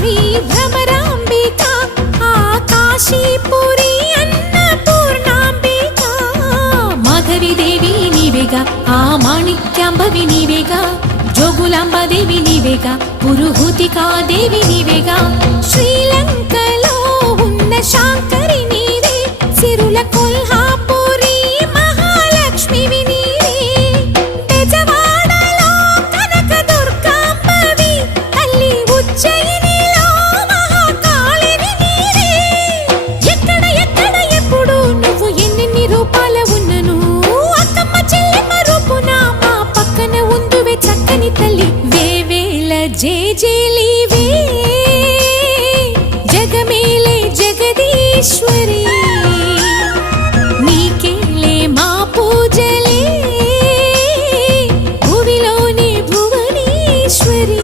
శ్రీ భ్రమరాంబిక ఆ కాశీపురి అన్నపూర్ణాంబిక మాధవి దేవి నీవేగా ఆ మాణిక్యాంబవి నీవేగా జోగులాంబదేవి నీవేగా పురుహూతికా దేవి నీవేగా శ్రీలంకలో ఉన్న శాంకరి నీవే సిరుల కొల్హాపురి మహాలక్ష్మివి నీవే బెజవాడలో కనక దుర్గాంబవి తల్లి ఉజ్జయినిలో మహాకాళివి నీవే ఎక్కడ ఎక్కడ ఎప్పుడు నువ్వు ఎన్నెన్ని రూపాల ఉన్నను అక్కమ్మ చెల్లెమ్మ రూపున మా పక్కన ఉందువే చక్కని తల్లి వేవేల జేజేలివే జగమేలే జగదీశ్వరి।